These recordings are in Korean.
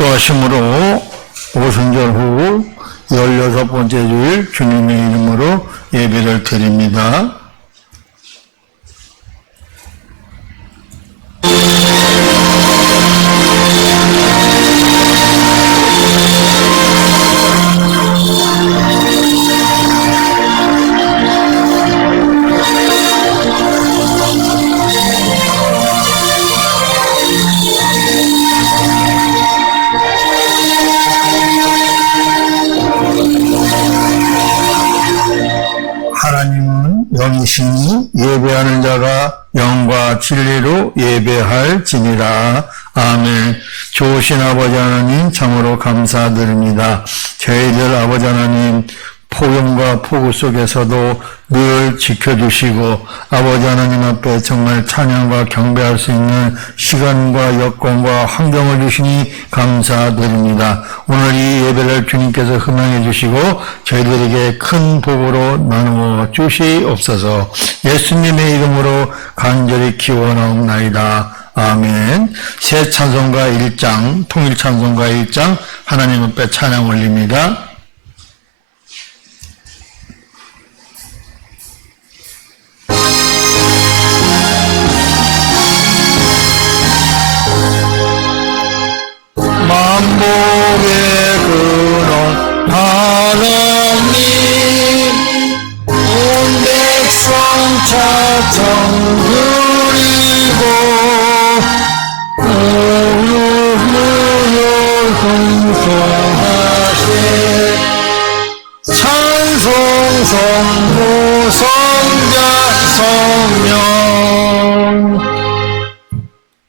축도하심으로 오순절 후 16번째 주일 주님의 이름으로 예배를 드립니다. 하나님은 영이시니 예배하는 자가 영과 진리로 예배할지니라. 아멘. 좋으신 아버지 하나님 참으로 감사드립니다. 저희들 아버지 하나님 폭염과 폭우 속에서도 늘 지켜주시고 아버지 하나님 앞에 정말 찬양과 경배할 수 있는 시간과 여건과 환경을 주시니 감사드립니다. 오늘 이 예배를 주님께서 흠양해 주시고 저희들에게 큰 복으로 나누어 주시옵소서. 예수님의 이름으로 간절히 기원하옵나이다. 아멘. 새 찬송가 1장, 통일 찬송가 1장 하나님 앞에 찬양 올립니다. 만복의 근원 하나님 온 백성 차청 그리고 오늘을 공송하세 찬송 성모 성자 성령.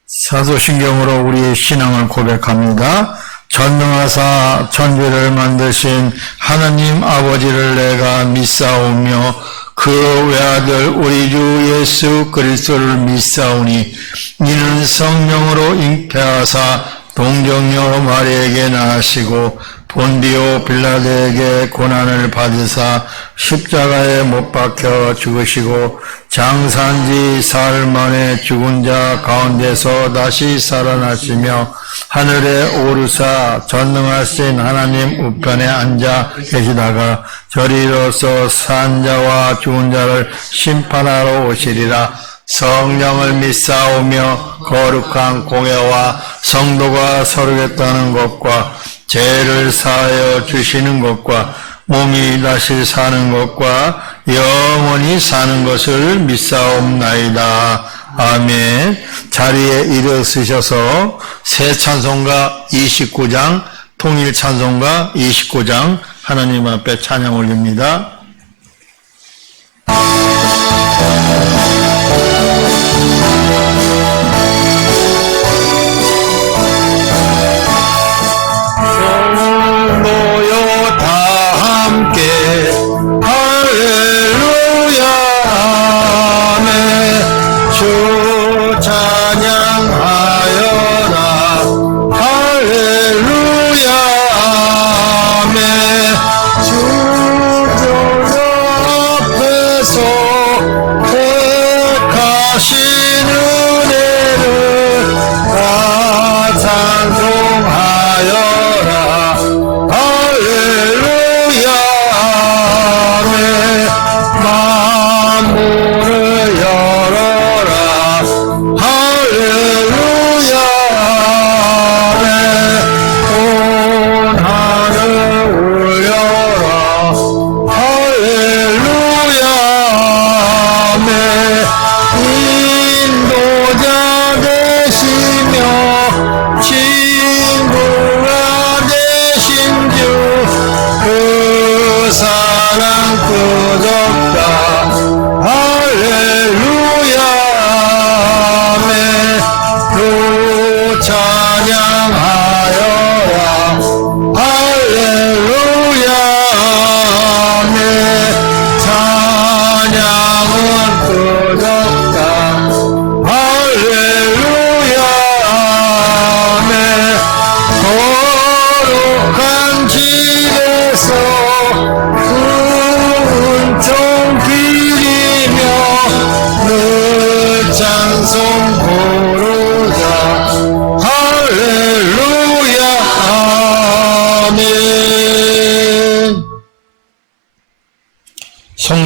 사도신경으로 우리의 신앙을 고백합니다. 전능하사 천지를 만드신 하나님 아버지를 내가 믿사오며 그 외아들 우리 주 예수 그리스도를 믿사오니 이는 성령으로 잉태하사 동정녀 마리에게 낳으시고 본디오 빌라도에게 고난을 받으사 십자가에 못 박혀 죽으시고 장사한지 사흘 만에 죽은 자 가운데서 다시 살아나시며 하늘에 오르사 전능하신 하나님 우편에 앉아 계시다가 저리로서 산 자와 죽은 자를 심판하러 오시리라. 성령을 믿사오며 거룩한 공회와 성도가 서르겠다는 것과 죄를 사하여 주시는 것과 몸이 다시 사는 것과 영원히 사는 것을 믿사옵나이다. 아멘. 자리에 일어서셔서 새 찬송가 29장, 통일 찬송가 29장 하나님 앞에 찬양 올립니다.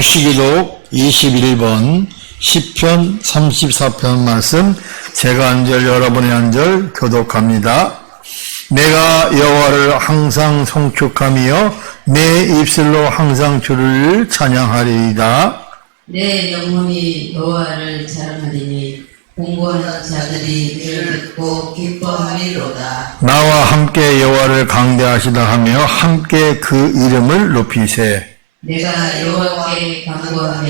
동시기록 21번 시편 34편 말씀 제가 한 절 여러분의 한 절 교독합니다. 내가 여호와를 항상 송축하며 내 입술로 항상 주를 찬양하리이다. 내 영혼이 여호와를 자랑하리니 공고하는 자들이 이를 듣고 기뻐하리로다. 나와 함께 여호와를 강대하시다 하며 함께 그 이름을 높이세. 내가 여호와께 간구하며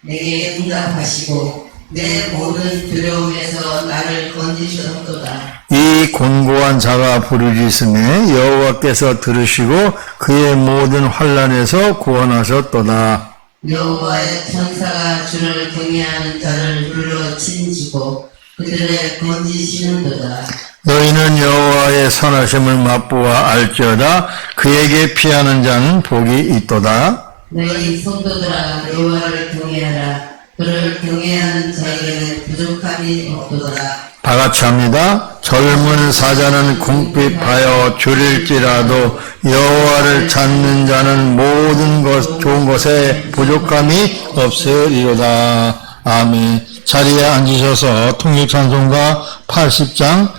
내게 응답하시고 내 모든 두려움에서 나를 건지셨도다. 이 곤고한 자가 부르짖음에 여호와께서 들으시고 그의 모든 환난에서 구원하셨도다. 여호와의 천사가 주를 경외하는 자를 불러 친지고 그들의 건지시는도다. 너희는 여호와의 선하심을 맛보아 알지어다. 그에게 피하는 자는 복이 있도다. 너희 성도들아 여호와를 경외하라. 그를 경외하는 자에게는 부족함이 없도다. 다 같이 합니다. 젊은 사자는 궁핍하여 줄일지라도 여호와를 찾는 자는 모든 것 좋은 것에 부족함이 없으리로다. 아멘. 자리에 앉으셔서 통일찬송가 80장,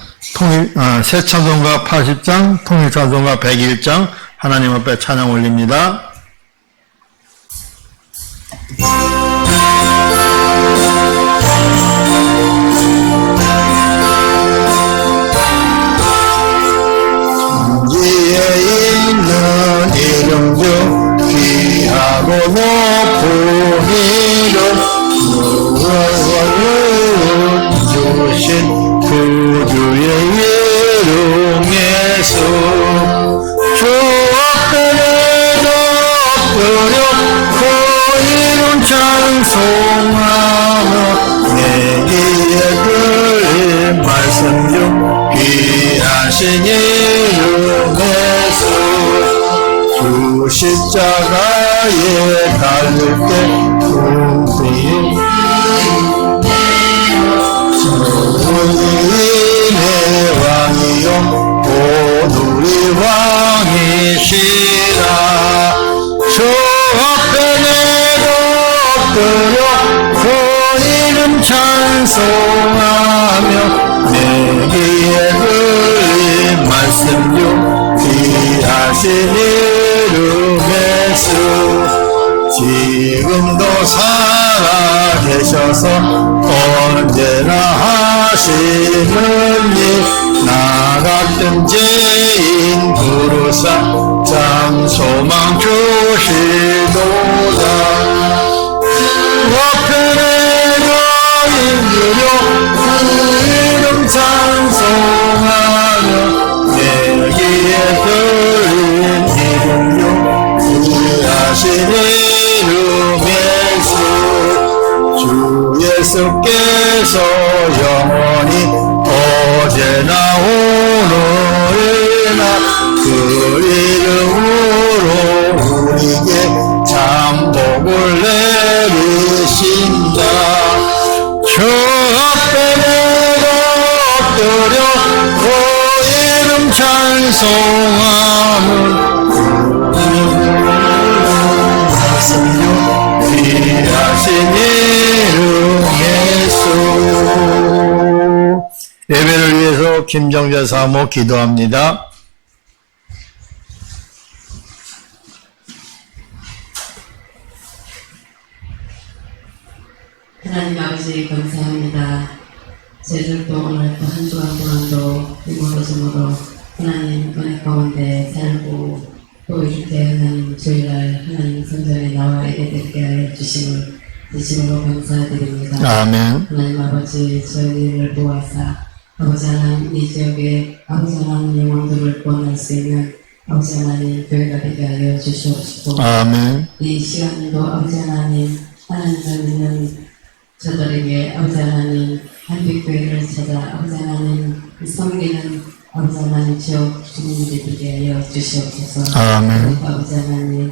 새찬송가 80장, 통일찬송가 101장 하나님 앞에 찬양 올립니다. 귀하고 높은 이름 누구를 주신 구주의 이름에서 주 앞에 엎드려 그 이름 찬송하며 내게 들린 말씀 중 귀하신 이름에서 십자가에 달릴 때 궁핍 주인의 왕이요 오늘의 왕이시라. 주 앞에 내가 엎드려 그 이름 찬송하며 내게 들린 말씀 중 귀하신 지금도 살아계셔서 언제나 하시는 일 나 같은 죄인 부르사 참 소망 주시도다. 앞에 내가 인주려 그 이름 찬송하며 내기에 들린 이름 중 귀하신 이름에서 주 예수께서 영원히 어제나 오늘이나 그 이름으로 우리에게 참 복을 내리신다. 주 앞에 내가 엎드려 그 이름 찬송하며 예배를 위해서 김정재 사모 기도합니다. 하나님 아버지 감사합니다. 제주도 오늘 또 한 주간 동안도 이모로짐으로 하나님 은혜 가운데 살고 또 이렇게 하나님 주일날 하나님 성전에 나와 예배드리게 하여 주심을 진심으로 감사드립니다. 아멘. 하나님 아버지 저희를 도와사 아버지 하나님 이 지역에 아버지 하나님 영혼들을 구원할 수 있는 아버지 하나님 교회가 되게 하여 주시옵시고 아멘. 이 시간도 아버지 하나님 하나님을 믿는 저들에게 아버지 하나님 한빛교회를 찾아 아버지 하나님 섬기는 아버지 하나님 지역 주민들이 되게 하여 주시옵소서. 아멘. 아버지 하나님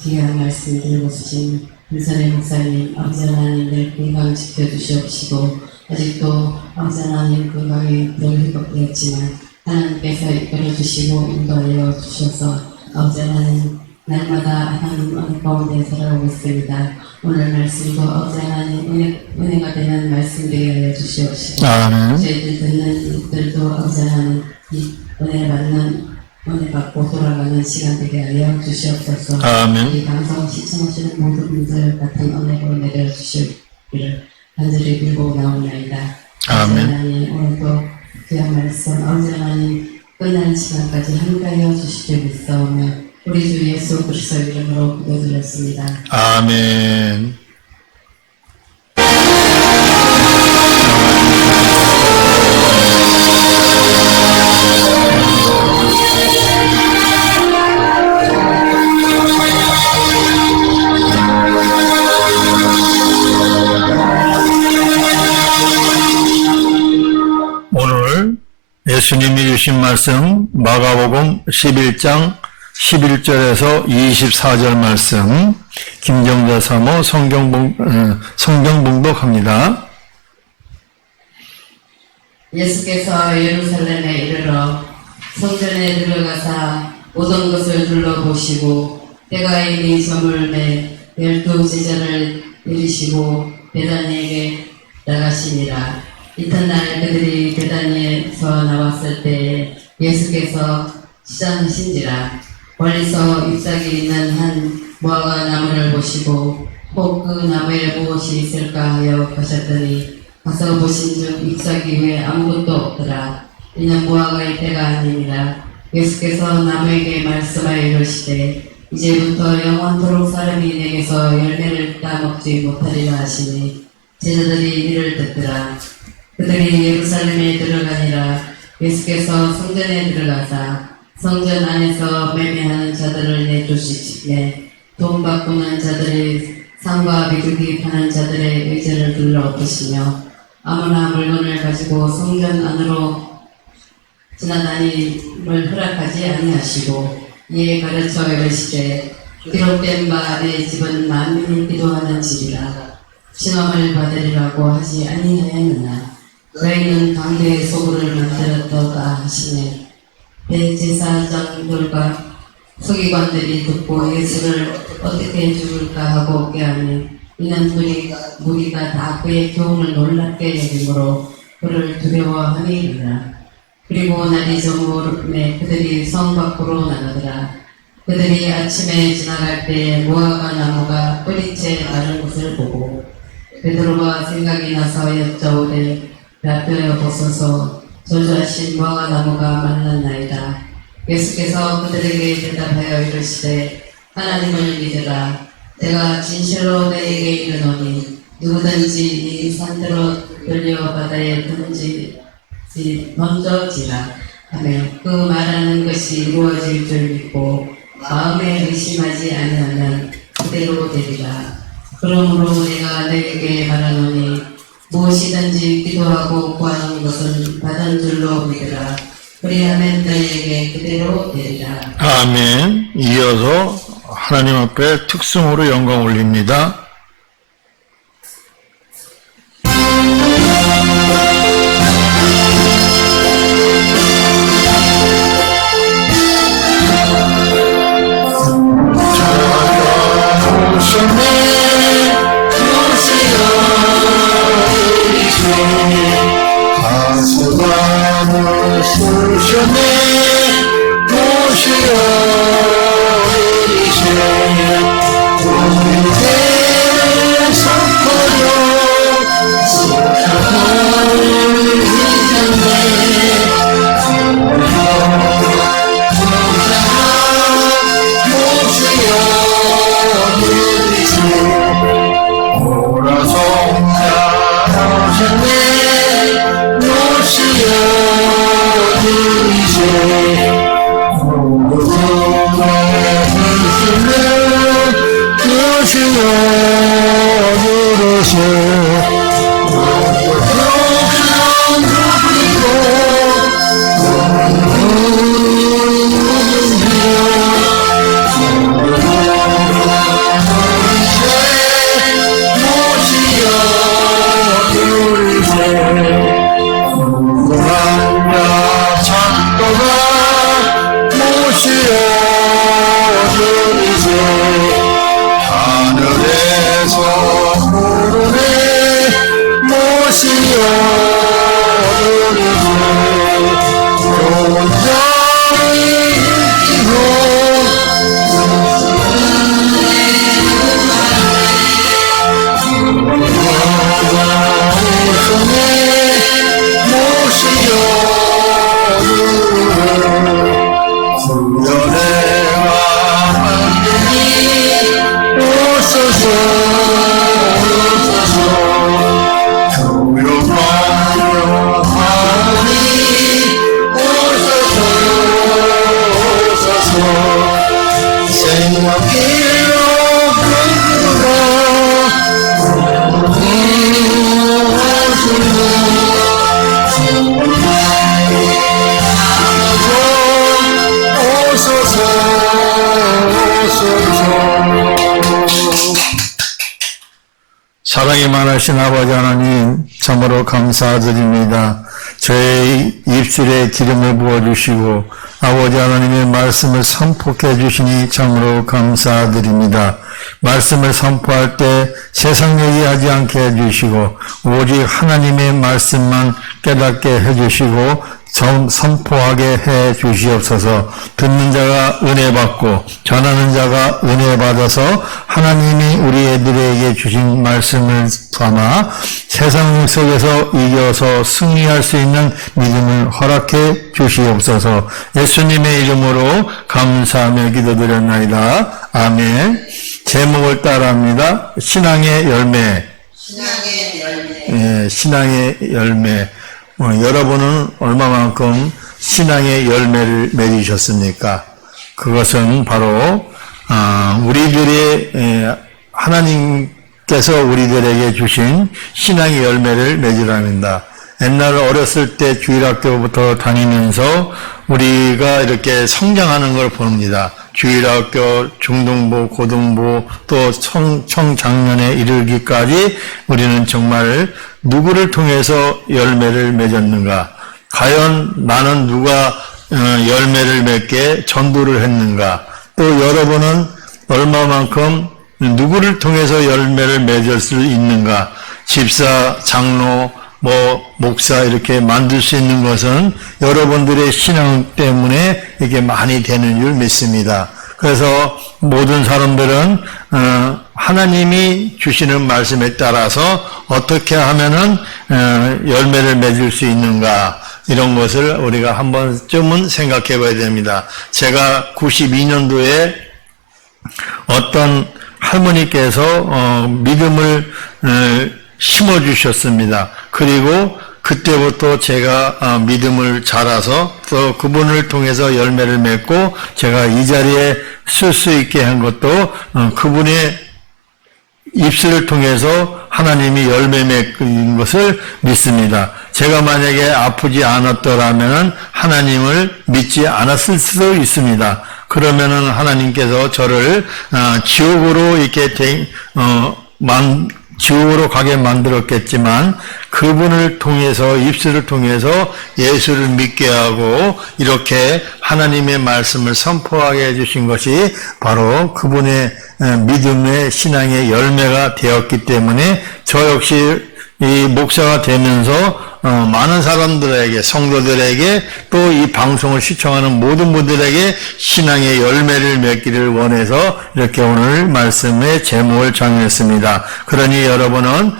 귀한 말씀 들고 주신 은선의 목사님 아버지 하나님 늘 건강 지켜주시옵시고 아직도 아버지 하나님 건강이 늘 회복되었지만 하나님께서 이끌어주시고 인도하여 주셔서 아버지 하나님 날마다 하나님 은혜 가운데 살아오고 있습니다. 오늘 말씀도 어제 하나님 은혜가 되는 말씀들이 하여 주시옵시고 아멘. 저희들 듣는 이들도 어제 하나님 이 은혜 받는 은혜 받고 돌아가는 시간들이 하여 주시옵소서. 아멘. 이 방송 시청하시는 모든 분들 같은 은혜로 내려 주시기를 간절히 빌고 나오나이다. 아멘. 하나님 오늘도 귀한 말씀 어제 하나님 끝나는 시간까지 함께하여 주시길 믿사오며 우리 주 예수 그리스도 이름으로 기도드렸습니다. 아멘. 오늘 예수님이 주신 말씀 마가복음 11장 11절에서 24절 말씀 김정자 사모 성경 봉독합니다. 예수께서 예루살렘에 이르러 성전에 들어가사 모든 것을 둘러보시고 때가 이미 저물매 12제자를 데리시고 베다니에게 나가시니라. 이튿날 그들이 베다니에서 나왔을 때 예수께서 시장하신지라. 멀리서 잎사귀 있는 한 무화과 나무를 보시고 혹 그 나무에 무엇이 있을까 하여 가셨더니 가서 보신즉 잎사귀 외에 아무것도 없더라. 이는 무화과의 때가 아니니라. 예수께서 나무에게 말씀하여 이르시되 이제부터 영원토록 사람이 내게서 열매를 따먹지 못하리라 하시니 제자들이 이를 듣더라. 그들이 예루살렘에 들어가니라. 예수께서 성전에 들어가사 성전 안에서 매매하는 자들을 내쫓으시되 돈 바꾸는 자들의 상과 비둘기 파는 자들의 의제를 둘러엎으시며 아무나 물건을 가지고 성전 안으로 지나다님을 허락하지 아니하시고 이에 가르쳐 이르시되 기록된 바 내 집은 만민이 기도하는 집이라 신앙을 받으리라고 하지 아니하였느냐. 너희는 강대의 소굴을 만들었다가 하시네. 대제사장들과 서기관들이 듣고 예수를 어떻게 죽을까 하고 깨하니 이는 무리가 다 그의 교훈을 놀랍게 여김으로 그를 두려워하니라. 그리고 날이 저물매 그들이 성 밖으로 나가더라. 그들이 아침에 지나갈 때 무화과 나무가 뿌리채 마른 것을 보고 베드로가 생각이 나서 여쭤오되 라뼈여 보소서 저주하신 무화과 나무가 말랐나이다. 예수께서 그들에게 대답하여 이르시되 하나님을 믿으라. 제가 진실로 너희에게 이르노니 누구든지 이 산대로 돌려 바다에 던져지라 하며 그 말하는 것이 이루어질 줄 믿고 마음에 의심하지 아니하면 그대로 되리라. 그러므로 내가 너희에게 말하노니 무엇이든지 기도하고 구하는 것은 받은 줄로 믿으라. 그리하면 너희에게 그대로 되리라. 아멘. 이어서 하나님 앞에 특성으로 영광 올립니다. 가수감을 쑤셨네 도시어 이리세 우리의 광대하신 아버지 하나님, 참으로 감사드립니다. 저의 입술에 기름을 부어주시고 아버지 하나님의 말씀을 선포해 주시니 참으로 감사드립니다. 말씀을 선포할 때 세상 얘기하지 않게 해주시고 오직 하나님의 말씀만 깨닫게 해주시고 선포하게 해 주시옵소서. 듣는 자가 은혜 받고 전하는 자가 은혜 받아서 하나님이 우리 애들에게 주신 말씀을 담아 세상 속에서 이겨서 승리할 수 있는 믿음을 허락해 주시옵소서. 예수님의 이름으로 감사하며 기도드렸나이다. 아멘. 제목을 따라합니다. 신앙의 열매. 신앙의 열매. 예, 신앙의 열매. 여러분은 얼마만큼 신앙의 열매를 맺으셨습니까? 그것은 바로 우리들의 하나님께서 우리들에게 주신 신앙의 열매를 맺으랍니다. 옛날 어렸을 때 주일학교부터 다니면서 우리가 이렇게 성장하는 걸 봅니다. 주일학교, 중등부, 고등부, 또 청장년에 이르기까지 우리는 정말 누구를 통해서 열매를 맺었는가? 과연 나는 누가 열매를 맺게 전도를 했는가? 또 여러분은 얼마만큼 누구를 통해서 열매를 맺을 수 있는가? 집사, 장로, 목사 이렇게 만들 수 있는 것은 여러분들의 신앙 때문에 이게 많이 되는 줄 믿습니다. 그래서 모든 사람들은 하나님이 주시는 말씀에 따라서 어떻게 하면은 열매를 맺을 수 있는가 이런 것을 우리가 한 번쯤은 생각해 봐야 됩니다. 제가 92년도에 어떤 할머니께서 믿음을 심어 주셨습니다. 그리고 그때부터 제가 믿음을 자라서 또 그분을 통해서 열매를 맺고 제가 이 자리에 쓸 수 있게 한 것도 그분의 입술을 통해서 하나님이 열매 맺은 것을 믿습니다. 제가 만약에 아프지 않았더라면 하나님을 믿지 않았을 수도 있습니다. 그러면은 하나님께서 저를 지옥으로 이렇게 지옥으로 가게 만들었겠지만 그분을 통해서 입술을 통해서 예수를 믿게 하고 이렇게 하나님의 말씀을 선포하게 해주신 것이 바로 그분의 믿음의 신앙의 열매가 되었기 때문에 저 역시 이 목사가 되면서 많은 사람들에게 성도들에게 또 이 방송을 시청하는 모든 분들에게 신앙의 열매를 맺기를 원해서 이렇게 오늘 말씀의 제목을 정했습니다. 그러니 여러분은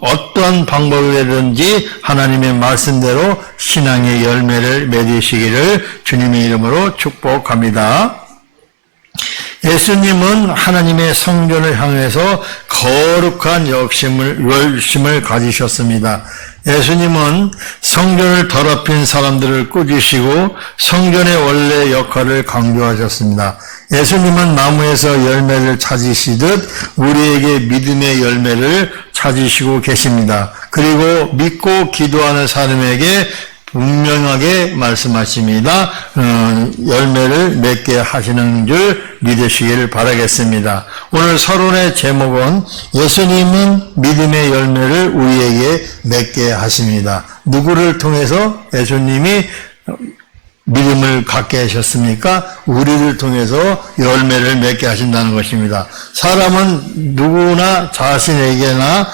어떤 방법이든지 하나님의 말씀대로 신앙의 열매를 맺으시기를 주님의 이름으로 축복합니다. 예수님은 하나님의 성전을 향해서 거룩한 열심을 가지셨습니다. 예수님은 성전을 더럽힌 사람들을 꾸짖으시고 성전의 원래 역할을 강조하셨습니다. 예수님은 나무에서 열매를 찾으시듯 우리에게 믿음의 열매를 찾으시고 계십니다. 그리고 믿고 기도하는 사람에게 분명하게 말씀하십니다. 열매를 맺게 하시는 줄 믿으시기를 바라겠습니다. 오늘 서론의 제목은 예수님은 믿음의 열매를 우리에게 맺게 하십니다. 누구를 통해서 예수님이 믿음을 갖게 하셨습니까? 우리를 통해서 열매를 맺게 하신다는 것입니다. 사람은 누구나 자신에게나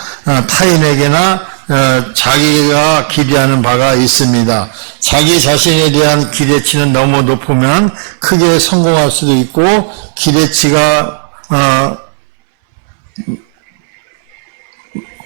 타인에게나 자기가 기대하는 바가 있습니다. 자기 자신에 대한 기대치는 너무 높으면 크게 성공할 수도 있고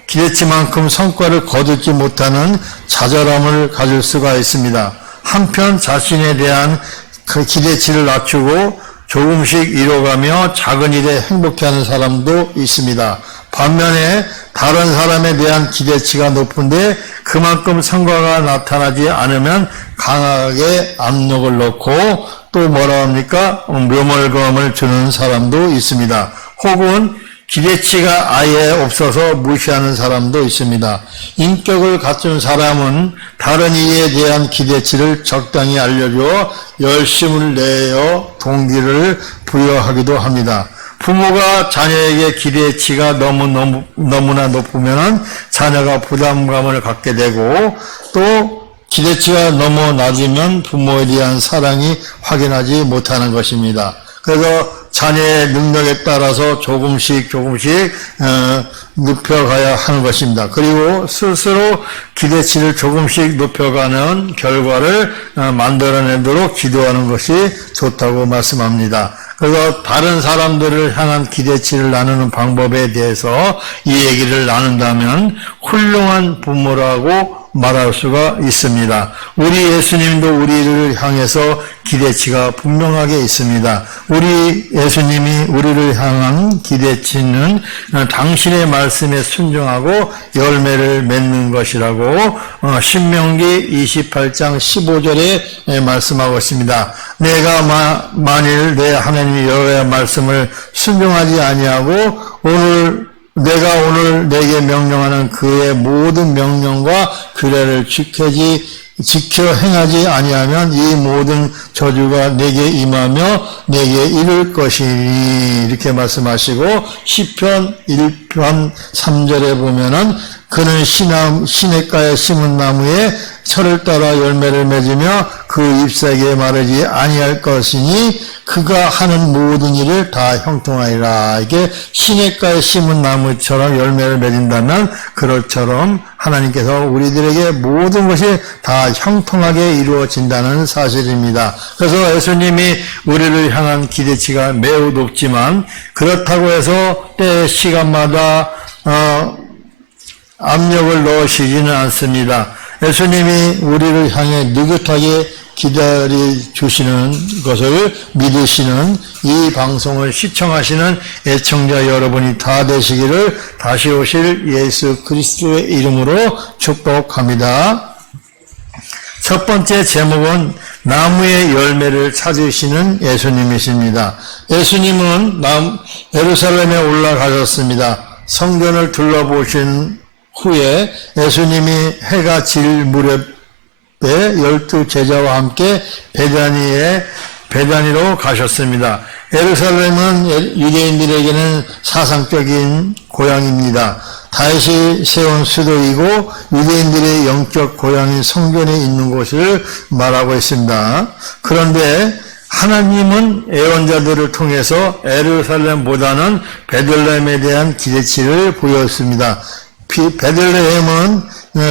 기대치만큼 성과를 거두지 못하는 좌절함을 가질 수가 있습니다. 한편 자신에 대한 그 기대치를 낮추고 조금씩 이뤄가며 작은 일에 행복해하는 사람도 있습니다. 반면에 다른 사람에 대한 기대치가 높은데 그만큼 성과가 나타나지 않으면 강하게 압력을 넣고 또 뭐라 합니까? 묘멀감을 주는 사람도 있습니다. 혹은 기대치가 아예 없어서 무시하는 사람도 있습니다. 인격을 갖춘 사람은 다른 이에 대한 기대치를 적당히 알려주어 열심을 내어 동기를 부여하기도 합니다. 부모가 자녀에게 기대치가 너무나 높으면 자녀가 부담감을 갖게 되고, 또 기대치가 너무 낮으면 부모에 대한 사랑이 확인하지 못하는 것입니다. 그래서 자녀의 능력에 따라서 조금씩 높여가야 하는 것입니다. 그리고 스스로 기대치를 조금씩 높여가는 결과를 만들어내도록 기도하는 것이 좋다고 말씀합니다. 그래서 다른 사람들을 향한 기대치를 나누는 방법에 대해서 이 얘기를 나눈다면 훌륭한 부모라고 말할 수가 있습니다. 우리 예수님도 우리를 향해서 기대치가 분명하게 있습니다. 우리 예수님이 우리를 향한 기대치는 당신의 말씀에 순종하고 열매를 맺는 것이라고 신명기 28장 15절에 말씀하고 있습니다. 내가 만일 내 하나님 여호와의 말씀을 순종하지 아니하고 내가 오늘 내게 명령하는 그의 모든 명령과 규례를 지켜 행하지 아니하면 이 모든 저주가 내게 임하며 내게 이를 것이니 이렇게 말씀하시고 시편 1편 3절에 보면은 그는 시냇가에 심은 나무에 철을 따라 열매를 맺으며 그 잎사귀에 마르지 아니할 것이니 그가 하는 모든 일을 다 형통하리라. 이게 시냇가에 심은 나무처럼 열매를 맺는다면 그것처럼 하나님께서 우리들에게 모든 것이 다 형통하게 이루어진다는 사실입니다. 그래서 예수님이 우리를 향한 기대치가 매우 높지만 그렇다고 해서 때 시간마다 압력을 넣으시지는 않습니다. 예수님이 우리를 향해 느긋하게 기다려 주시는 것을 믿으시는 이 방송을 시청하시는 애청자 여러분이 다 되시기를 다시 오실 예수 그리스도의 이름으로 축복합니다. 첫 번째 제목은 나무의 열매를 찾으시는 예수님이십니다. 예수님은 예루살렘에 올라가셨습니다. 성전을 둘러보신 후에 예수님이 해가 질 무렵에 12 제자와 함께 베다니로 가셨습니다. 예루살렘은 유대인들에게는 사상적인 고향입니다. 다윗이 세운 수도이고 유대인들의 영적 고향인 성전에 있는 곳을 말하고 있습니다. 그런데 하나님은 예언자들을 통해서 예루살렘보다는 베들레헴에 대한 기대치를 보였습니다. 베들레헴은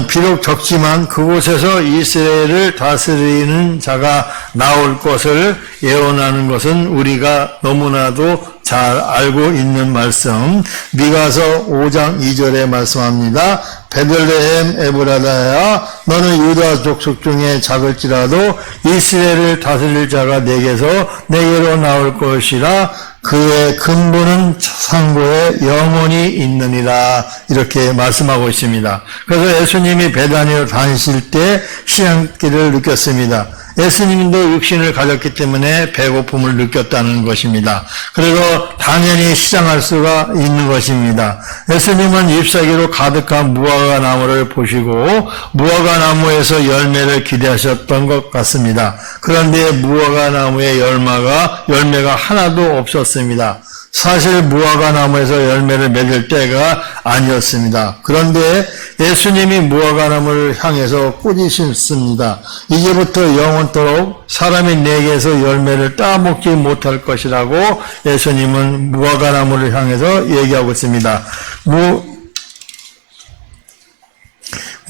비록 적지만 그곳에서 이스라엘을 다스리는 자가 나올 것을 예언하는 것은 우리가 너무나도 잘 알고 있는 말씀. 미가서 5장 2절에 말씀합니다. 베들레헴 에브라다야 너는 유다 족속 중에 작을지라도 이스라엘을 다스릴 자가 내게로 나올 것이라 그의 근본은 상고에 영원히 있느니라 이렇게 말씀하고 있습니다. 그래서 예수님이 베다니로 다니실 때 시향기를 느꼈습니다. 예수님도 육신을 가졌기 때문에 배고픔을 느꼈다는 것입니다. 그래서 당연히 시장할 수가 있는 것입니다. 예수님은 잎사귀로 가득한 무화과 나무를 보시고 무화과 나무에서 열매를 기대하셨던 것 같습니다. 그런데 무화과 나무에 열매가 하나도 없었습니다. 사실 무화과 나무에서 열매를 맺을 때가 아니었습니다. 그런데 예수님이 무화과 나무를 향해서 꾸짖습니다. 이제부터 영원토록 사람이 내게서 열매를 따먹지 못할 것이라고 예수님은 무화과 나무를 향해서 얘기하고 있습니다.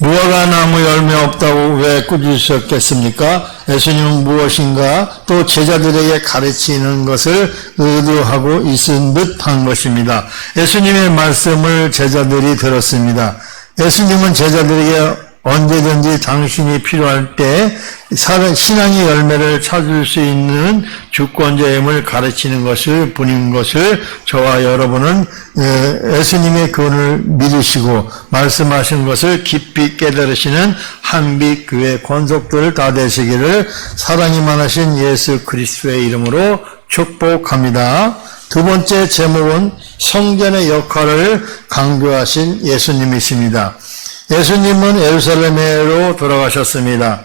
무화과 나무 열매 없다고 왜 꾸짖으셨겠습니까? 예수님은 무엇인가 또 제자들에게 가르치는 것을 의도하고 있은 듯한 것입니다. 예수님의 말씀을 제자들이 들었습니다. 예수님은 제자들에게 언제든지 당신이 필요할 때 신앙의 열매를 찾을 수 있는 주권자임을 가르치는 것을 뿐인 것을 저와 여러분은 예수님의 교훈을 믿으시고 말씀하신 것을 깊이 깨달으시는 한빛교회 권속들 다 되시기를 사랑이 많으신 예수 그리스도의 이름으로 축복합니다. 두 번째 제목은 성전의 역할을 강조하신 예수님이십니다. 예수님은 예루살렘으로 돌아가셨습니다.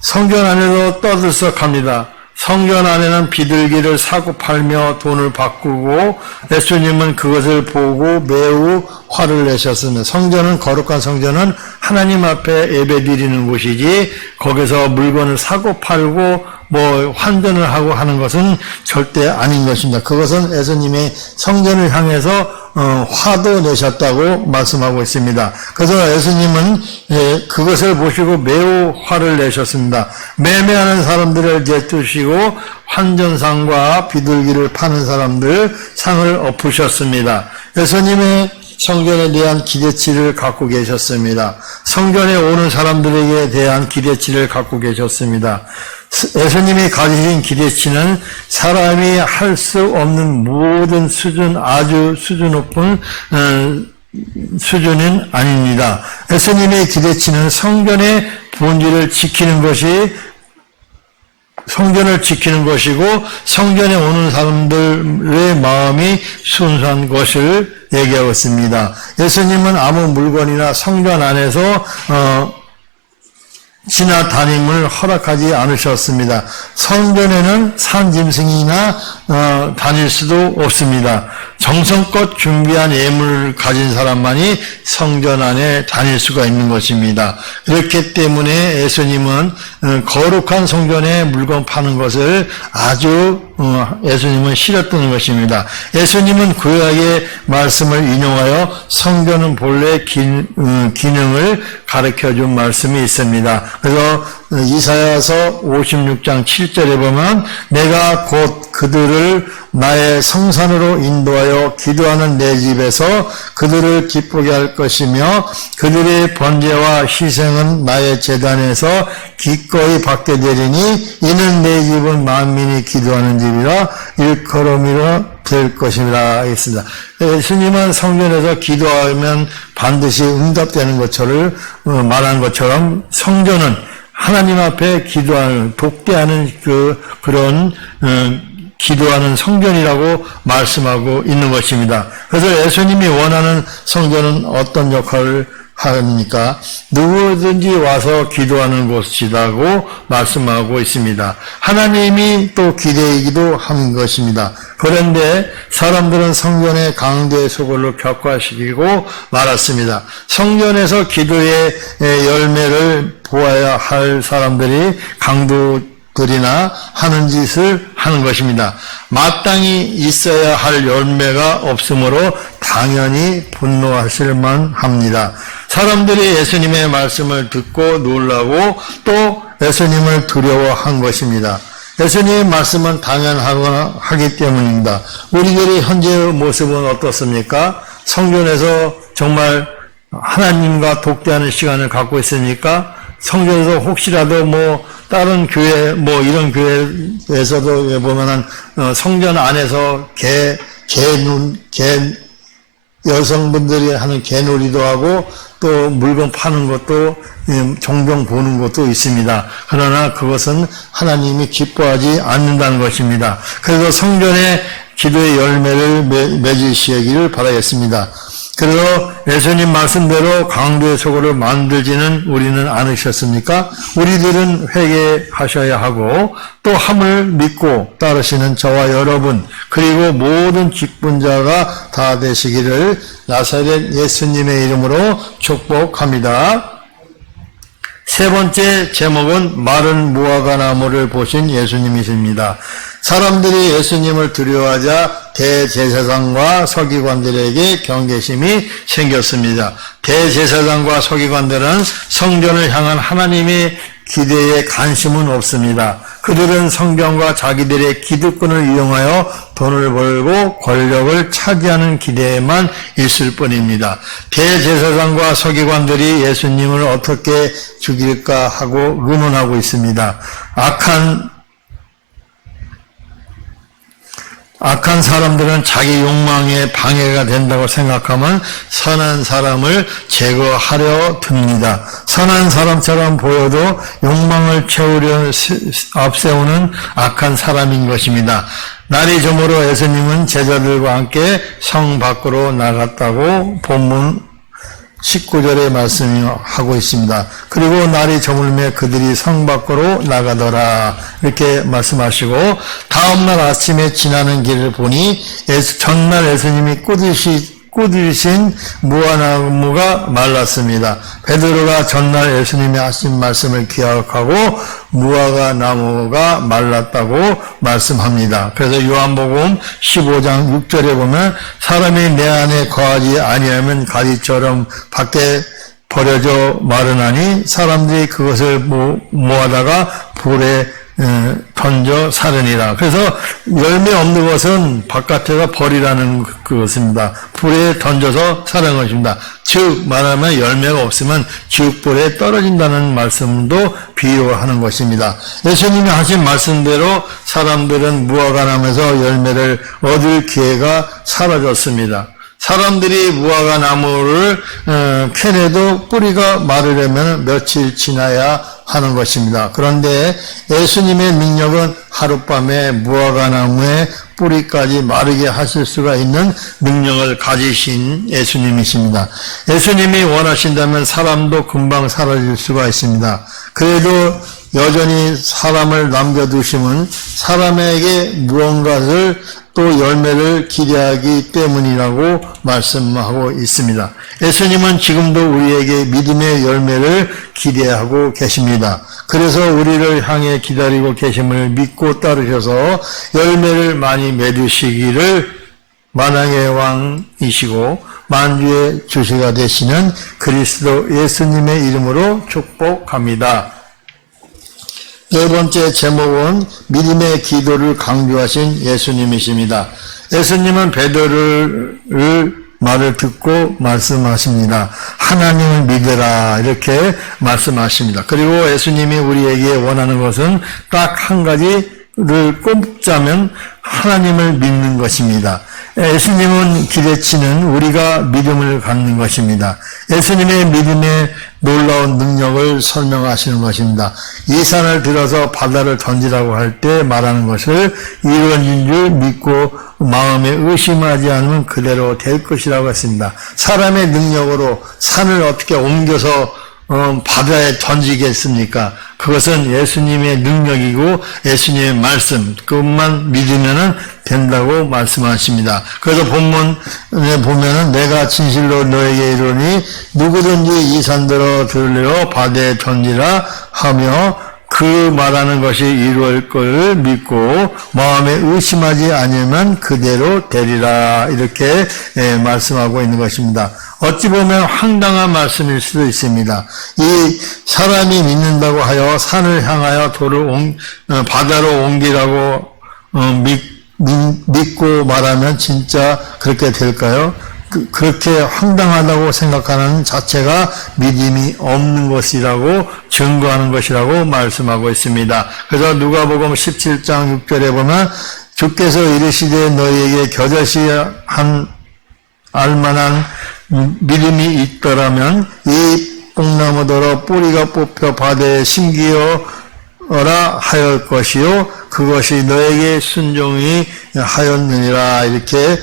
성전 안에도 떠들썩합니다. 성전 안에는 비둘기를 사고 팔며 돈을 바꾸고 예수님은 그것을 보고 매우 화를 내셨습니다. 성전은 거룩한 성전은 하나님 앞에 예배드리는 곳이지 거기서 물건을 사고 팔고 뭐 환전을 하고 하는 것은 절대 아닌 것입니다. 그것은 예수님의 성전을 향해서 화도 내셨다고 말씀하고 있습니다. 그래서 예수님은 그것을 보시고 매우 화를 내셨습니다. 매매하는 사람들을 제뜨시고 환전상과 비둘기를 파는 사람들 상을 엎으셨습니다. 예수님의 성전에 대한 기대치를 갖고 계셨습니다. 성전에 오는 사람들에게 대한 기대치를 갖고 계셨습니다. 예수님이 가지신 기대치는 사람이 할 수 없는 모든 수준, 아주 수준 높은 수준은 아닙니다. 예수님의 기대치는 성전의 본질을 지키는 것이 성전을 지키는 것이고 성전에 오는 사람들의 마음이 순수한 것을 얘기하고 있습니다. 예수님은 아무 물건이나 성전 안에서 지나다님을 허락하지 않으셨습니다. 성전에는 산짐승이나 다닐 수도 없습니다. 정성껏 준비한 예물을 가진 사람만이 성전 안에 다닐 수가 있는 것입니다. 그렇기 때문에 예수님은 거룩한 성전에 물건 파는 것을 아주 예수님은 싫었던 것입니다. 예수님은 구약의 말씀을 인용하여 성전은 본래 기능을 가르쳐준 말씀이 있습니다. 그래서 이사야서 56장 7절에 보면 내가 곧 그들을 나의 성산으로 인도하여 기도하는 내 집에서 그들을 기쁘게 할 것이며 그들의 번제와 희생은 나의 제단에서 기꺼이 받게 되리니 이는 내 집은 만민이 기도하는 집이라 일컬음이라 될 것이라 했습니다. 예수님은 성전에서 기도하면 반드시 응답되는 것처럼 말한 것처럼 성전은 하나님 앞에 기도하는 독대하는 그런 기도하는 성전이라고 말씀하고 있는 것입니다. 그래서 예수님이 원하는 성전은 어떤 역할을 하니까 누구든지 와서 기도하는 곳이라고 말씀하고 있습니다. 하나님이 또 기대이기도 한 것입니다. 그런데 사람들은 성전의 강도의 소굴로 격화시키고 말았습니다. 성전에서 기도의 열매를 보아야 할 사람들이 강도들이나 하는 짓을 하는 것입니다. 마땅히 있어야 할 열매가 없으므로 당연히 분노하실 만합니다. 사람들이 예수님의 말씀을 듣고 놀라고 또 예수님을 두려워한 것입니다. 예수님의 말씀은 당연하기 때문입니다. 우리들의 현재의 모습은 어떻습니까? 성전에서 정말 하나님과 독대하는 시간을 갖고 있습니까? 성전에서 혹시라도 다른 교회 이런 교회에서도 보면은 성전 안에서 여성분들이 하는 개놀이도 하고 또 물건 파는 것도 종종 보는 것도 있습니다. 그러나 그것은 하나님이 기뻐하지 않는다는 것입니다. 그래서 성전의 기도의 열매를 맺으시기를 바라겠습니다. 그래서 예수님 말씀대로 강도의 소굴을 만들지는 우리는 않으셨습니까? 우리들은 회개하셔야 하고 또 함을 믿고 따르시는 저와 여러분 그리고 모든 직분자가 다 되시기를 나사렛 예수님의 이름으로 축복합니다. 세 번째 제목은 마른 무화과 나무를 보신 예수님이십니다. 사람들이 예수님을 두려워하자 대제사장과 서기관들에게 경계심이 생겼습니다. 대제사장과 서기관들은 성전을 향한 하나님의 기대에 관심은 없습니다. 그들은 성경과 자기들의 기득권을 이용하여 돈을 벌고 권력을 차지하는 기대에만 있을 뿐입니다. 대제사장과 서기관들이 예수님을 어떻게 죽일까 하고 의논하고 있습니다. 악한 사람들은 자기 욕망에 방해가 된다고 생각하면 선한 사람을 제거하려 듭니다. 선한 사람처럼 보여도 욕망을 채우려 앞세우는 악한 사람인 것입니다. 날이 저물어 예수님은 제자들과 함께 성 밖으로 나갔다고 본문 19절의 말씀이 하고 있습니다. 그리고 날이 저물매 그들이 성 밖으로 나가더라. 이렇게 말씀하시고, 다음날 아침에 지나는 길을 보니 전날 예수님이 꾸드신 무화나무가 말랐습니다. 베드로가 전날 예수님이 하신 말씀을 기억하고 무화과 나무가 말랐다고 말씀합니다. 그래서 요한복음 15장 6절에 보면 사람이 내 안에 거하지 아니하면 가지처럼 밖에 버려져 마르나니 사람들이 그것을 모아다가 불에 던져 사르니라. 그래서 열매 없는 것은 바깥에서 버리라는 그것입니다. 불에 던져서 사는 것입니다. 즉 말하면 열매가 없으면 지옥불에 떨어진다는 말씀도 비유하는 것입니다. 예수님이 하신 말씀대로 사람들은 무화과나무에서 열매를 얻을 기회가 사라졌습니다. 사람들이 무화과 나무를 캐내도 뿌리가 마르려면 며칠 지나야 하는 것입니다. 그런데 예수님의 능력은 하룻밤에 무화과 나무의 뿌리까지 마르게 하실 수가 있는 능력을 가지신 예수님이십니다. 예수님이 원하신다면 사람도 금방 사라질 수가 있습니다. 그래도 여전히 사람을 남겨두시면 사람에게 무언가를 또 열매를 기대하기 때문이라고 말씀하고 있습니다. 예수님은 지금도 우리에게 믿음의 열매를 기대하고 계십니다. 그래서 우리를 향해 기다리고 계심을 믿고 따르셔서 열매를 많이 맺으시기를 만왕의 왕이시고 만주의 주시가 되시는 그리스도 예수님의 이름으로 축복합니다. 네 번째 제목은 믿음의 기도를 강조하신 예수님이십니다. 예수님은 베드로를 말을 듣고 말씀하십니다. 하나님을 믿으라 이렇게 말씀하십니다. 그리고 예수님이 우리에게 원하는 것은 딱 한 가지를 꼽자면 하나님을 믿는 것입니다. 예수님은 기대치는 우리가 믿음을 갖는 것입니다. 예수님의 믿음의 놀라운 능력을 설명하시는 것입니다. 이 산을 들어서 바다를 던지라고 할 때 말하는 것을 이루어진 줄 믿고 마음에 의심하지 않으면 그대로 될 것이라고 했습니다. 사람의 능력으로 산을 어떻게 옮겨서 바다에 던지겠습니까? 그것은 예수님의 능력이고 예수님의 말씀 그것만 믿으면 된다고 말씀하십니다. 그래서 본문에 보면은 내가 진실로 너에게 이르노니 누구든지 이 산더러 들려 바다에 던지라 하며 그 말하는 것이 이루어질 것을 믿고 마음에 의심하지 않으면 그대로 되리라 이렇게 말씀하고 있는 것입니다. 어찌 보면 황당한 말씀일 수도 있습니다. 이 사람이 믿는다고 하여 산을 향하여 바다로 옮기라고 믿고 말하면 진짜 그렇게 될까요? 그렇게 황당하다고 생각하는 자체가 믿음이 없는 것이라고 증거하는 것이라고 말씀하고 있습니다. 그래서 누가복음 17장 6절에 보면 주께서 이르시되 너희에게 겨자씨 알만한 믿음이 있더라면 이 뽕나무더러 뿌리가 뽑혀 바다에 심기어라 하였 것이요 그것이 너에게 순종이 하였느니라 이렇게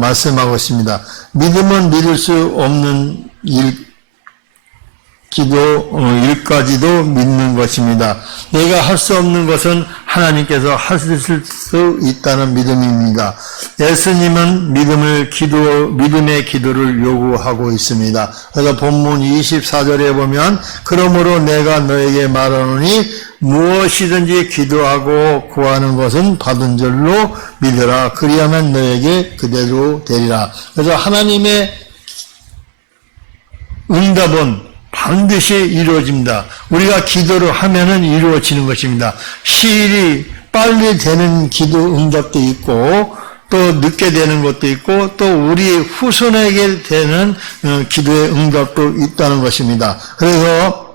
말씀하고 있습니다. 믿음은 믿을 수 없는 일까지도 믿는 것입니다. 내가 할 수 없는 것은 하나님께서 하실 수 있다는 믿음입니다. 예수님은 믿음의 기도를 요구하고 있습니다. 그래서 본문 24절에 보면 그러므로 내가 너에게 말하노니 무엇이든지 기도하고 구하는 것은 받은 줄로 믿으라. 그리하면 너에게 그대로 되리라. 그래서 하나님의 응답은 반드시 이루어집니다. 우리가 기도를 하면은 이루어지는 것입니다. 시일이 빨리 되는 기도 응답도 있고 또 늦게 되는 것도 있고 또 우리 후손에게 되는 기도의 응답도 있다는 것입니다. 그래서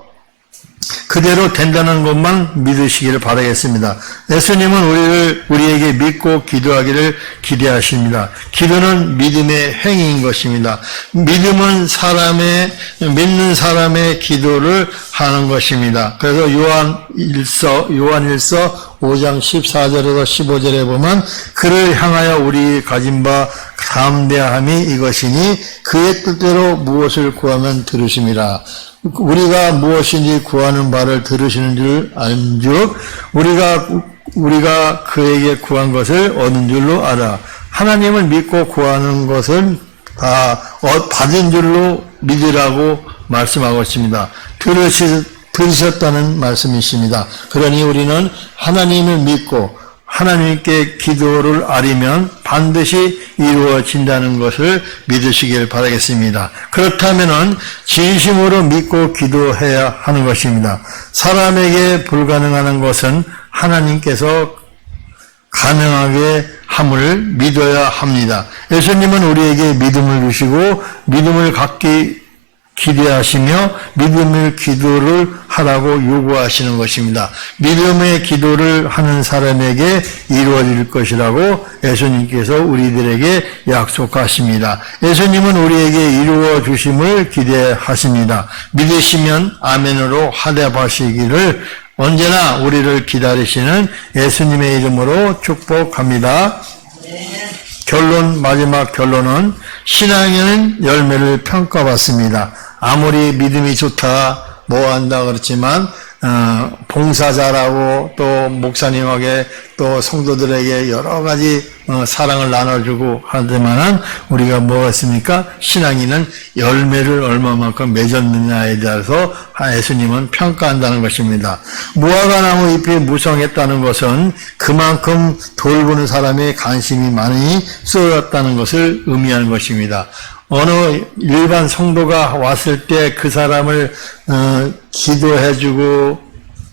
그대로 된다는 것만 믿으시기를 바라겠습니다. 예수님은 우리에게 믿고 기도하기를 기대하십니다. 기도는 믿음의 행위인 것입니다. 믿음은 믿는 사람의 기도를 하는 것입니다. 그래서 요한일서 5장 14절에서 15절에 보면 그를 향하여 우리 가진 바 담대함이 이것이니 그의 뜻대로 무엇을 구하면 들으심이라. 우리가 무엇인지 구하는 바를 들으시는 줄 안즉 우리가 그에게 구한 것을 얻은 줄로 알아. 하나님을 믿고 구하는 것은 다 받은 줄로 믿으라고 말씀하고 있습니다. 들으셨다는 말씀이십니다. 그러니 우리는 하나님을 믿고 하나님께 기도를 아뢰면 반드시 이루어진다는 것을 믿으시길 바라겠습니다. 그렇다면 진심으로 믿고 기도해야 하는 것입니다. 사람에게 불가능한 것은 하나님께서 가능하게 함을 믿어야 합니다. 예수님은 우리에게 믿음을 주시고 믿음을 갖기 기대하시며 믿음의 기도를 하라고 요구하시는 것입니다. 믿음의 기도를 하는 사람에게 이루어질 것이라고 예수님께서 우리들에게 약속하십니다. 예수님은 우리에게 이루어 주심을 기대하십니다. 믿으시면 아멘으로 화답하시기를 언제나 우리를 기다리시는 예수님의 이름으로 축복합니다. 마지막 결론은 신앙에는 열매를 평가받습니다. 아무리 믿음이 좋다, 뭐 한다 그렇지만, 봉사 잘하고, 또 목사님에게, 또 성도들에게 여러 가지, 사랑을 나눠주고 하지만은, 우리가 뭐가 있습니까? 신앙인은 열매를 얼마만큼 맺었느냐에 대해서 예수님은 평가한다는 것입니다. 무화과나무 잎이 무성했다는 것은 그만큼 돌보는 사람의 관심이 많이 쏟았다는 것을 의미하는 것입니다. 어느 일반 성도가 왔을 때 그 사람을 기도해주고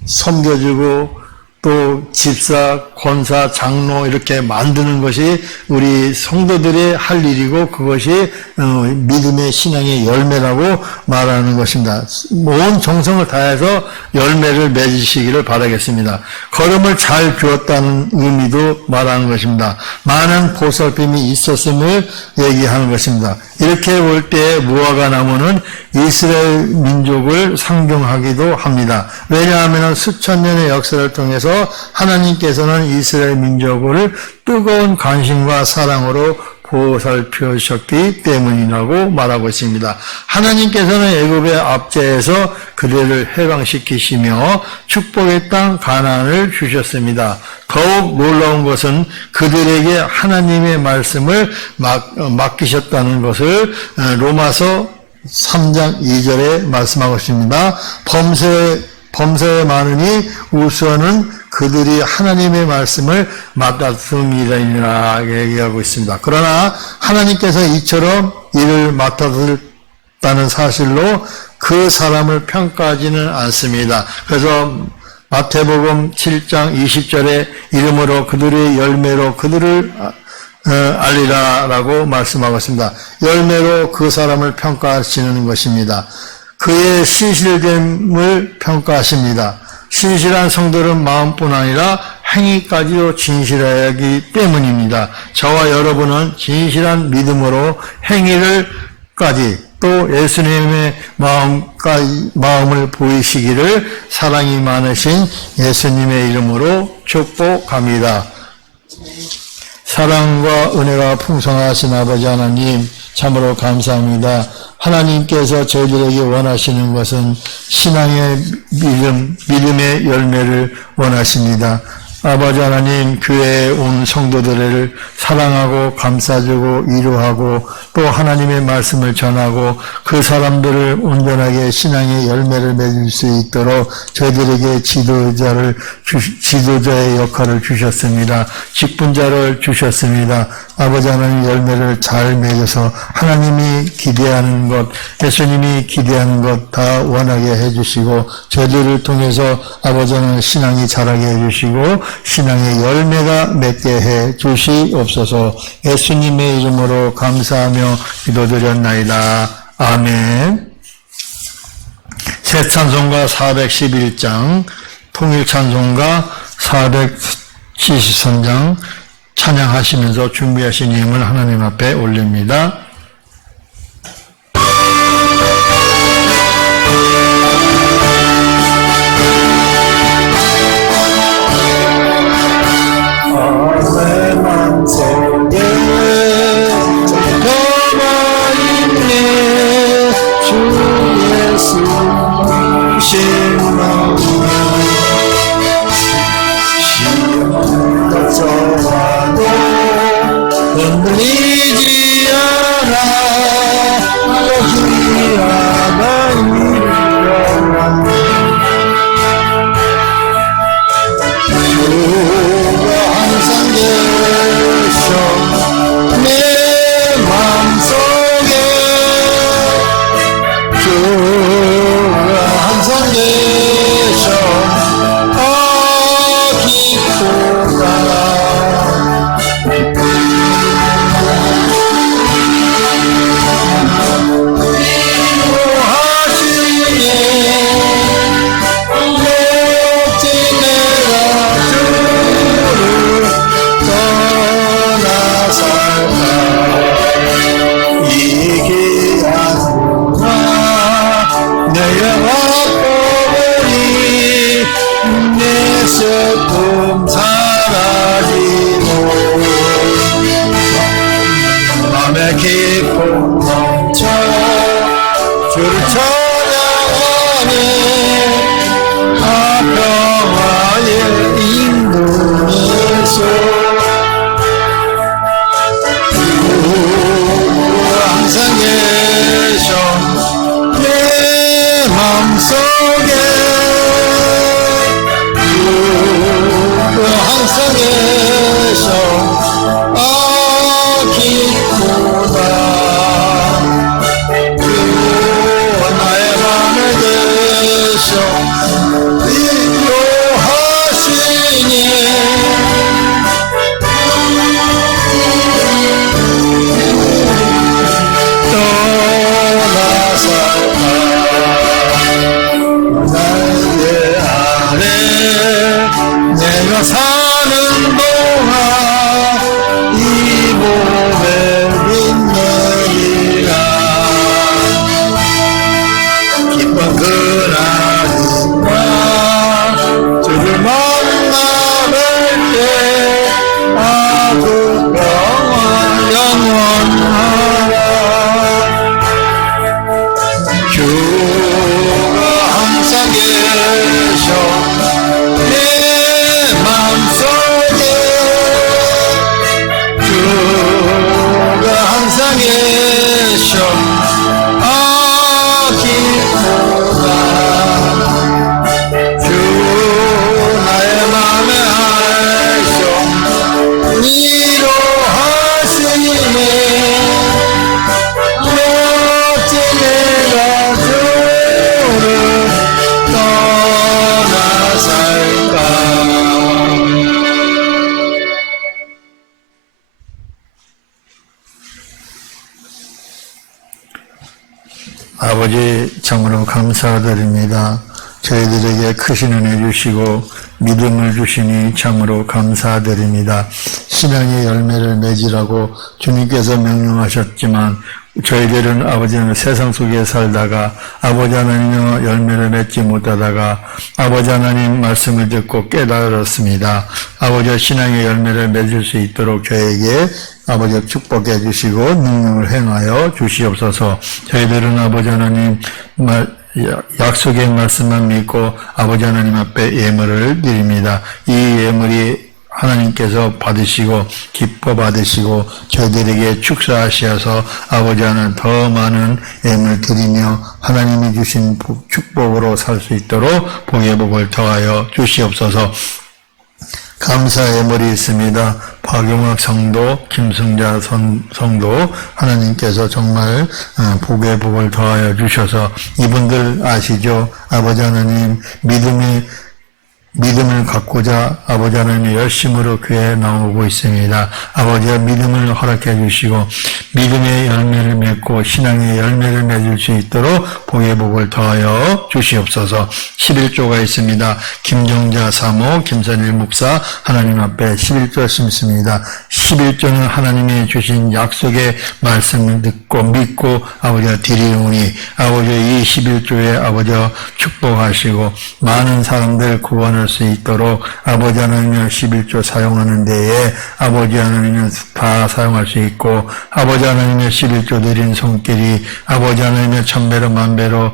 섬겨주고 또 집사, 권사, 장로 이렇게 만드는 것이 우리 성도들의 할 일이고 그것이 믿음의 신앙의 열매라고 말하는 것입니다. 온 정성을 다해서 열매를 맺으시기를 바라겠습니다. 걸음을 잘 주었다는 의미도 말하는 것입니다. 많은 보살핌이 있었음을 얘기하는 것입니다. 이렇게 볼 때 무화과 나무는 이스라엘 민족을 상징하기도 합니다. 왜냐하면 수천 년의 역사를 통해서 하나님께서는 이스라엘 민족을 뜨거운 관심과 사랑으로 보살펴셨기 때문이라고 말하고 있습니다. 하나님께서는 애굽의 압제에서 그들을 해방시키시며 축복의 땅 가나안을 주셨습니다. 더욱 놀라운 것은 그들에게 하나님의 말씀을 맡기셨다는 것을 로마서 3장 2절에 말씀하고 있습니다. 범사에 많으니 우선은 그들이 하나님의 말씀을 맡았음이라 얘기하고 있습니다. 그러나 하나님께서 이처럼 일을 맡았다는 사실로 그 사람을 평가하지는 않습니다. 그래서 마태복음 7장 20절에 이름으로 그들의 열매로 그들을 알리라라고 말씀하고 있습니다. 열매로 그 사람을 평가하시는 것입니다. 그의 신실됨을 평가하십니다. 신실한 성도는 마음뿐 아니라 행위까지도 진실해야 하기 때문입니다. 저와 여러분은 진실한 믿음으로 행위를까지 또 예수님의 마음을 보이시기를 사랑이 많으신 예수님의 이름으로 축복합니다. 사랑과 은혜가 풍성하신 아버지 하나님 참으로 감사합니다. 하나님께서 저희들에게 원하시는 것은 신앙의 믿음의 열매를 원하십니다. 아버지 하나님, 교회에 온 성도들을 사랑하고 감싸주고 위로하고 또 하나님의 말씀을 전하고 그 사람들을 온전하게 신앙의 열매를 맺을 수 있도록 저희들에게 지도자의 역할을 주셨습니다. 직분자를 주셨습니다. 아버지 하나님 열매를 잘 맺어서 하나님이 기대하는 것, 예수님이 기대하는 것 다 원하게 해주시고 저희들을 통해서 아버지 하나님 신앙이 자라게 해주시고 신앙의 열매가 맺게 해 주시옵소서. 예수님의 이름으로 감사하며 기도드렸나이다. 아멘. 새 찬송가 411장, 통일 찬송가 473장 찬양하시면서 준비하신 힘을 하나님 앞에 올립니다. 내 맘속에 남아있네 주 예수 신망 시험도 저와도 흔들리지 않아 주의 하나님 주가 항상 계셔 내 맘속에 주가 항상 계셔 기쁘다 위로하시네 어찌 내가 주를 떠나 살까 이 귀한 나 내가 왔보니 내 슬픔 사라지고 맘에 기쁨 넘쳐 주를 찬양하네 평화의 인도에서 항상 계셔 내 맘속에 항상 계셔 기쁘다 나의 맘에 계셔 위로하시니 나의 안에 내가 사는 동안 이 몸에 빛내리라 기쁜 그날이나 주를 만나 뵐때 아주 평화 영원하라 주가 항상 계셔 내 맘속에 주가 항상 계셔 기쁘다 주 나의 맘에 하셔 위로하시네 어찌 내가 주를 떠나 살까 아버지 참으로 감사드립니다. 저희들에게 크신 은혜 주시고 믿음을 주시니 참으로 감사드립니다. 신앙의 열매를 맺으라고 주님께서 명령하셨지만 저희들은 아버지는 세상 속에 살다가 아버지 하나님의 열매를 맺지 못하다가 아버지 하나님 말씀을 듣고 깨달았습니다. 아버지와 신앙의 열매를 맺을 수 있도록 저에게 아버지 축복해 주시고 능력을 행하여 주시옵소서. 저희들은 아버지 하나님 약속의 말씀만 믿고 아버지 하나님 앞에 예물을 드립니다. 이 예물이 하나님께서 받으시고 기뻐 받으시고 저희들에게 축사하시어서 아버지 하나님 더 많은 예물 드리며 하나님이 주신 축복으로 살 수 있도록 복의 복을 더하여 주시옵소서. 감사 예물이 있습니다. 박용학 성도, 김승자 성도 하나님께서 정말 복의 복을 더하여 주셔서 이분들 아시죠? 아버지 하나님 믿음이 믿음을 갖고자 아버지 하나님의 열심으로 교회에 나오고 있습니다. 아버지가 믿음을 허락해 주시고 믿음의 열매를 맺고 신앙의 열매를 맺을 수 있도록 복의 복을 더하여 주시옵소서. 11조가 있습니다. 김정자 사모, 김선일 목사 하나님 앞에 11조 심습니다. 11조는 하나님이 주신 약속의 말씀을 듣고 믿고 아버지가 드리오니 아버지의 이 11조에 아버지가 축복하시고 많은 사람들 구원을 수 있도록 아버지 하나님의 11조 사용하는 데에 아버지 하나님은 다 사용할 수 있고 아버지 하나님의 11조 드린 손길이 아버지 하나님의 천배로 만배로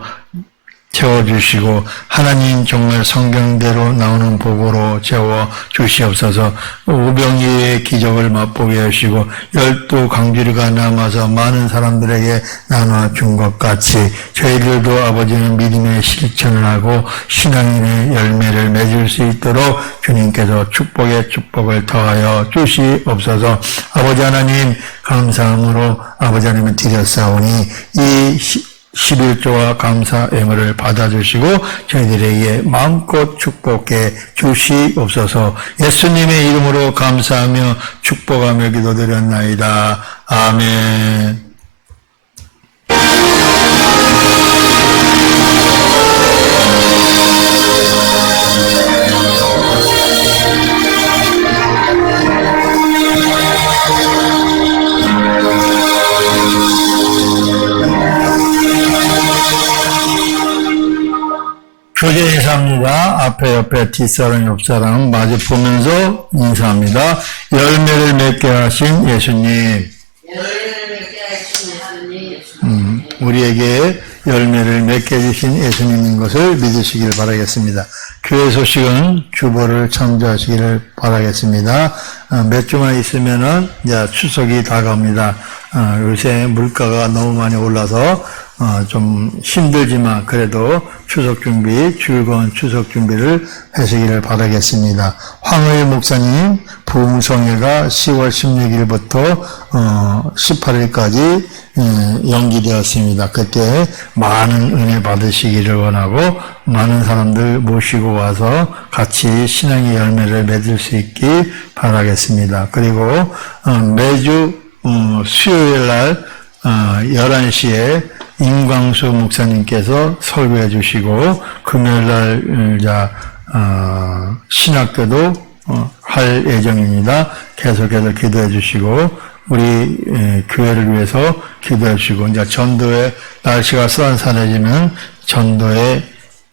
채워주시고 하나님 정말 성경대로 나오는 복으로 채워 주시옵소서. 오병이의 기적을 맛보게 하시고 12강주리가 남아서 많은 사람들에게 나눠준 것 같이 저희들도 아버지는 믿음의 실천을 하고 신앙의 열매를 맺을 수 있도록 주님께서 축복의 축복을 더하여 주시옵소서. 아버지 하나님 감사함으로 아버지 하나님을 드렸사오니 이 11조와 감사 예물을 받아주시고 저희들에게 마음껏 축복해 주시옵소서. 예수님의 이름으로 감사하며 축복하며 기도드렸나이다. 아멘. 교제 인사합니다. 앞에 옆에 뒷사람 옆사람 마주 보면서 인사합니다. 열매를 맺게 하신 예수님. 열매를 맺게 하신 하느님. 우리에게 열매를 맺게 해주신 예수님인 것을 믿으시길 바라겠습니다. 교회 소식은 주보를 참조하시기를 바라겠습니다. 몇 주만 있으면은 이제 추석이 다가옵니다. 요새 물가가 너무 많이 올라서 좀 힘들지만 그래도 추석 준비, 즐거운 추석 준비를 하시기를 바라겠습니다. 황의 목사님 부흥성회가 10월 16일부터 18일까지 연기되었습니다. 그때 많은 은혜 받으시기를 원하고 많은 사람들 모시고 와서 같이 신앙의 열매를 맺을 수 있길 바라겠습니다. 그리고 매주 수요일 날 11시에 임광수 목사님께서 설교해 주시고 금요일날 신학교도 할 예정입니다. 계속해서 기도해 주시고 우리 교회를 위해서 기도해 주시고 이제 전도에 날씨가 쌀쌀해지면 전도에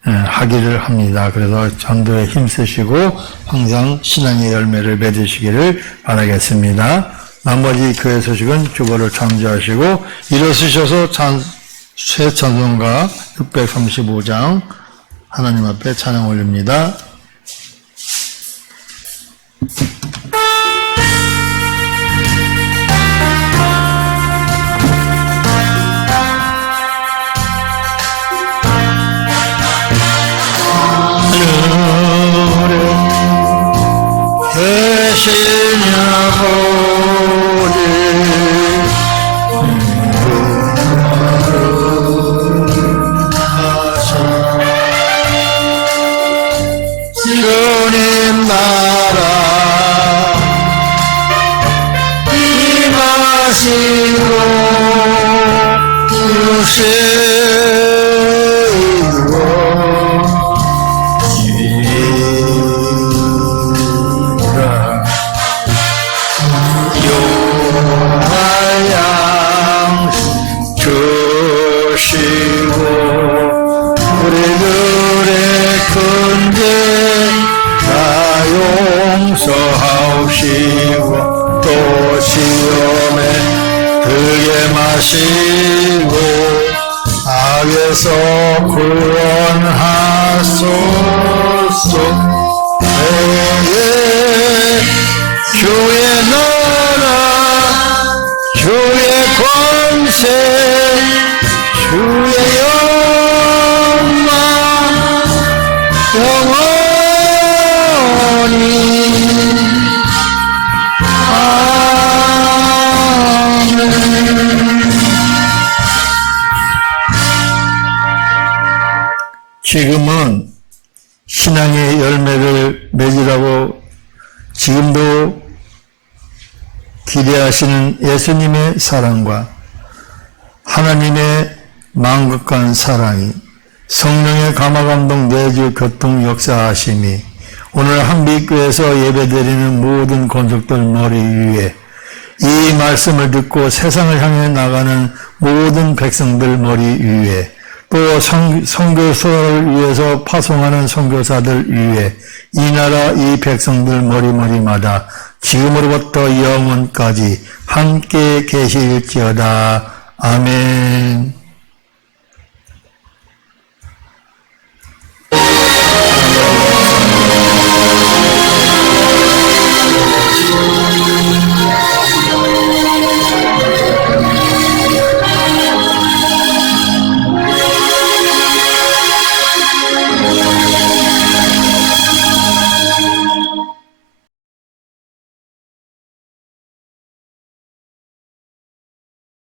하기를 합니다. 그래서 전도에 힘쓰시고 항상 신앙의 열매를 맺으시기를 바라겠습니다. 나머지 교회 소식은 주보를 참조하시고 일어서셔서 새 찬송가 635장 하나님 앞에 찬양 올립니다. 하늘에 계시냐고 주님 나라 임하시고 주시고 지라 용할 양식 주시고 우리들의 큰죄 용서하시고 또 시험에 들게 마시고 악에서 구원하소서. 내게 주의 나라 주의 권세 주의 영광 영원히 아멘. 지금은 신앙의 열매를 맺으라고 지금도 기대하시는 예수님의 사랑과 하나님의 만극한 사랑이, 성령의 감화감동 내주 교통 역사하심이 오늘 한빛교회에서 예배드리는 모든 권속들 머리 위에, 이 말씀을 듣고 세상을 향해 나가는 모든 백성들 머리 위에, 또 선교소를 위해서 파송하는 선교사들 위에, 이 나라 이 백성들 머리마다 지금으로부터 영원까지 함께 계실지어다. 아멘.